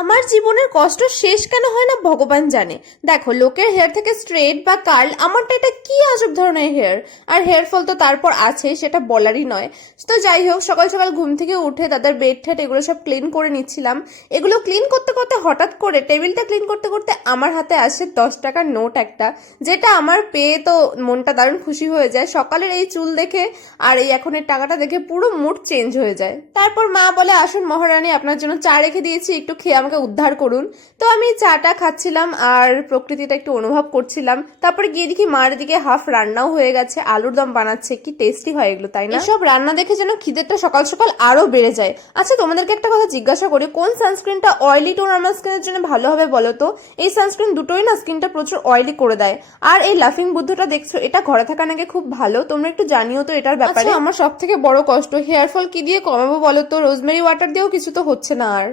আমার জীবনের কষ্ট শেষ কেন হয় না ভগবান জানে। দেখো, লোকের হেয়ার থেকে স্ট্রেট বা কার্ল, আমারটা এটা কি আজব ধরনের হেয়ার। আর হেয়ার ফল তো তারপর আছে, সেটা বলারই নয়। তো যাই হোক, সকাল সকাল ঘুম থেকে উঠে তাদের বেড ঠেট এগুলো সব ক্লিন করে নিচ্ছিলাম। এগুলো ক্লিন করতে করতে হঠাৎ করে টেবিলটা ক্লিন করতে করতে আমার হাতে আসে 10 টাকার নোট একটা, যেটা আমার পেয়ে তো মনটা দারুণ খুশি হয়ে যায়। সকালের এই চুল দেখে আর এই এখনের টাকাটা দেখে পুরো মুড চেঞ্জ হয়ে যায়। তারপর মা বলে, আসুন মহারানী, আপনার জন্য চা রেখে দিয়েছি, একটু খেয়ে আমাকে উদ্ধার করুন। তো আমি চাটা খাচ্ছিলাম আর প্রকৃতিটা একটু অনুভব করছিলাম। তারপরে গিয়ে দেখি মার দিকে হাফ রান্নাও হয়ে গেছে, আলুর দম বানাচ্ছে। কি টেস্টি হয় এগুলো, তাই না? সব রান্না দেখে যেন খিদেরটা সকাল সকাল আরো বেড়ে যায়। আচ্ছা, তোমাদেরকে একটা কথা জিজ্ঞাসা করি, কোন সানস্ক্রিনটা অয়েলি টোন আমার স্কিনের জন্য ভালো হবে বলো তো? এই সানস্ক্রিন দুটোই না স্কিনটা প্রচুর অয়েলি করে দেয়। আর এই লাফিং বুদ্ধটা দেখছো, এটা ঘরে থাকা নাকি খুব ভালো। তোমরা একটু জানিও তো এটার ব্যাপারে। আমার সব থেকে বড় কষ্ট, হেয়ার ফল কি দিয়ে কমাবো বলো তো? রোজমেরি ওয়াটার দিয়েও কিছু তো হচ্ছে না আর।